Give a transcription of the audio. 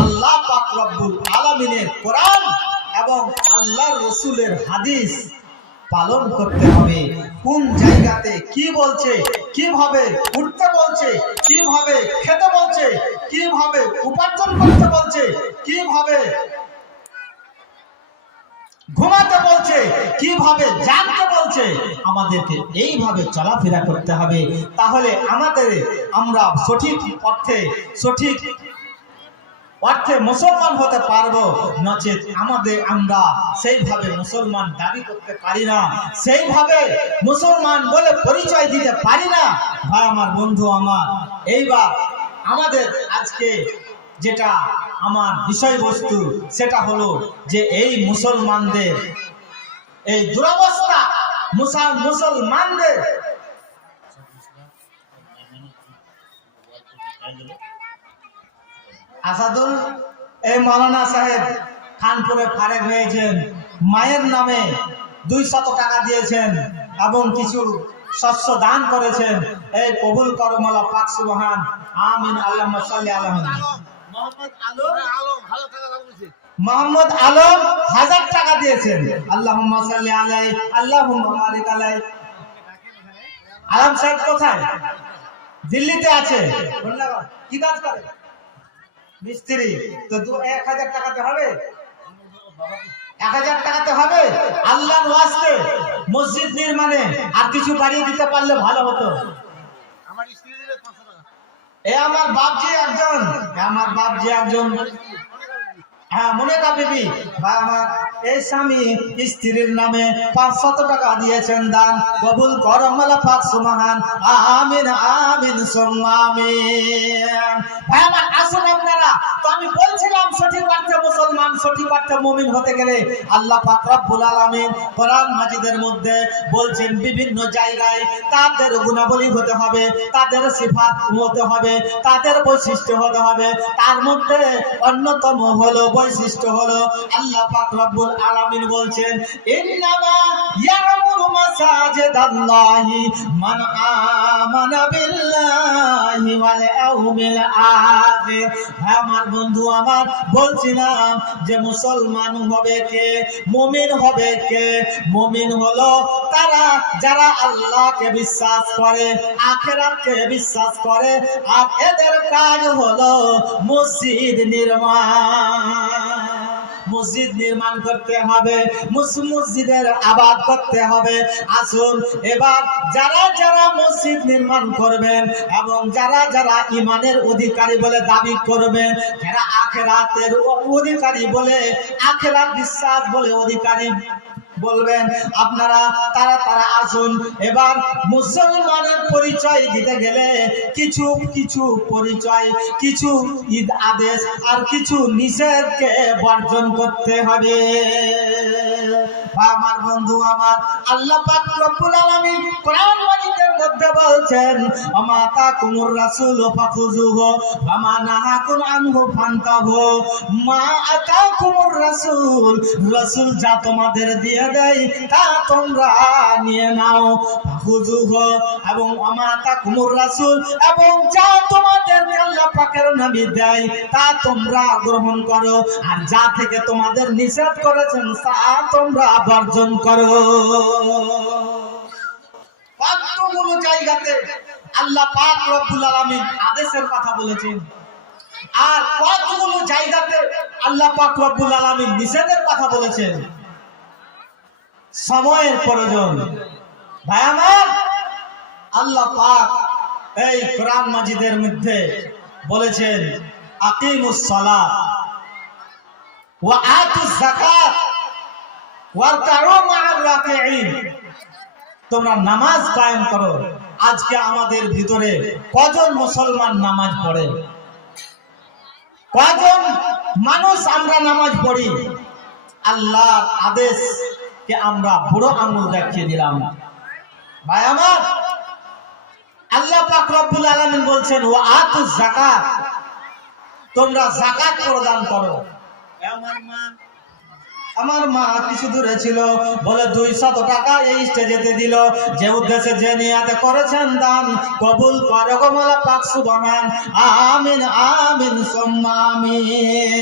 আল্লাহ পাক রব্বুল আলামিনের কোরআন এবং আল্লাহর রাসূলের হাদিস পালন করতে হবে। কোন জায়গাতে কি বলছে, কিভাবে উঠতে বলছে, কিভাবে খেতে বলছে, কিভাবে উপার্জন করতে বলছে, কিভাবে ঘুমাতে বলছে, কিভাবে জানতে বলছে, আমাদেরকে এইভাবে চলাফেরা করতে হবে। তাহলে আমরা সঠিক অর্থে মুসলমান হতে পারবো। নচেত আমরা সেইভাবে মুসলমান দাবি করতে পারি না, সেইভাবে মুসলমান বলে পরিচয় দিতে পারি না। ভাই আমার, বন্ধু আমার, এইবার আমাদের আজকে যেটা আমার বিষয়বস্তু সেটা হলো যে এই মুসলমানদের এই দুরবস্থা, মুসলমানদের আসাদুল এই মৌলানা সাহেব খানপুরে ফারেক হয়েছেন, মায়ের নামে 200 টাকা দিয়েছেন এবং কিছু শস্য দান করেছেন। এই কবুল করো মাওলা পাক সুবহান, আমিন। আল্লাহুম্মা সাল্লি আলা মোহাম্মদ আলম 1000 টাকা দিয়েছেন। আল্লাহুম্মা সাল্লি আলাইহি, আল্লাহুম্মা বারিক আলাইহি। আলম সাহেব কোথায়? দিল্লিতে আছে। কি কাজ করে? মিস্ত্রি। তো 1000 টাকাতে হবে? 1000 টাকাতে হবে? আল্লাহর ওয়াস্তে মসজিদ নির্মাণে আর কিছু বাড়িয়ে দিতে পারলে ভালো হতো। আমার স্ত্রী দিলে 500 টাকা। আমার বাপজি একজন হ্যাঁ, মনিকা বিবি ভাই আমার, এই স্বামী স্ত্রীর নামে 500 টাকা দিয়েছেন দান। কবুল করো মাওলা পাক সুবহান, আমিন আমিন সুম্মা আমিন। ভাই আমার, আসুন আপনারা, তো আমি বলছিলাম সঠিক অর্থে মুসলমান, সঠিক অর্থে মুমিন হতে গেলে আল্লাহ পাক রব্বুল আলামিন কোরআন মাজিদের মধ্যে বলছেন বিভিন্ন জায়গায় তাদের গুণাবলী হতে হবে, তাদের সিফাত হতে হবে, তাদের বৈশিষ্ট্য হতে হবে। তার মধ্যে অন্যতম হলো বৈশিষ্ট্য হলো আল্লাহ পাক রব্বুল আলামিন বলছেন ইন্নামা ইয়ামুরু মাসাজিদাল্লাহি মান আমানা বিল্লাহি ওয়াল ইয়াউমিল আখির। আমার বন্ধু আমার, বলছিলাম যে মুসলমান হবে কে, মুমিন হবে কে? মুমিন হলো তারা যারা আল্লাহকে বিশ্বাস করে, আখিরাতকে বিশ্বাস করে, আর এদের কাজ হলো মসজিদ নির্মাণ করতে হবে, মসজিদের আবাদ করতে হবে। আসুন এবার যারা মসজিদ নির্মাণ করবেন এবং যারা ইমানের অধিকারী বলে দাবি করবেন, যারা আখিরাতের অধিকারী বলে, আখিরাত বিশ্বাস বলে অধিকারী বলবেন, আপনারা তারা আসুন। এবার মুসলমানের পরিচয় দিতে গেলে কিছু পরিচয়, কিছু ঈদ আদেশ আর কিছু নিষেধকে বর্জন করতে হবে। আমার বন্ধু আমার, আল্লাহ পাক রব্বুল আলামিন কোরআন মাজিদের মধ্যে বলছেন আমা তাকুমুর রাসূল ফাখুযুহু ওয়া মা নাহাকুম আনহু ফান্তাহু। মা আতাকুমুর রাসূল যা তোমাদের দিয়ে দেয় তা তোমরা নিয়ে নাও। ফাখুযুহু এবং আমা তাকুমুর রাসূল এবং যা তোমাদের আল্লাহ পাকের নবী দেয় তা তোমরা গ্রহণ করো, আর যা থেকে তোমাদের নিষেধ করেছেন তা তোমরা বর্জন করো। কতগুলো জায়গাতে আল্লাহ পাক রব্বুল আলামিন আদেশের কথা বলেছেন, আর কতগুলো জায়গাতে আল্লাহ পাক রব্বুল আলামিন নিষেধের কথা বলেছেন। সময়ের প্রয়োজন। ভাই আমার, আল্লাহ পাক এই কোরআন মাজিদের মধ্যে বলেছেন আকিমুস সালাত ওয়া আতুজ যাকাত ওয়ারকাউ মা'আর রাকিঈন। তোমরা নামাজ কায়েম করো। আজকে আমাদের ভিতরে কজন মুসলমান নামাজ পড়ে? কজন মানুষ আমরা নামাজ পড়ি? আল্লাহর আদেশকে আমরা বুড়ো আঙুল দেখিয়ে দিলাম। ভাই আমার, আল্লাহ পাক রব্বুল আলামিন বলছেন ওয়া আতুজ যাকাত, তোমরা যাকাত প্রদান করো। আমার মা আমার মা কিছু দূরে ছিল বলে 200 টাকা এই স্টেজেতে দিল। যে উদ্দেশ্যে যে নিয়াতে করেছেন দান কবুল করো গো মাওলা পাক সুবহান। আমিন আমিন সুম্মা আমিন।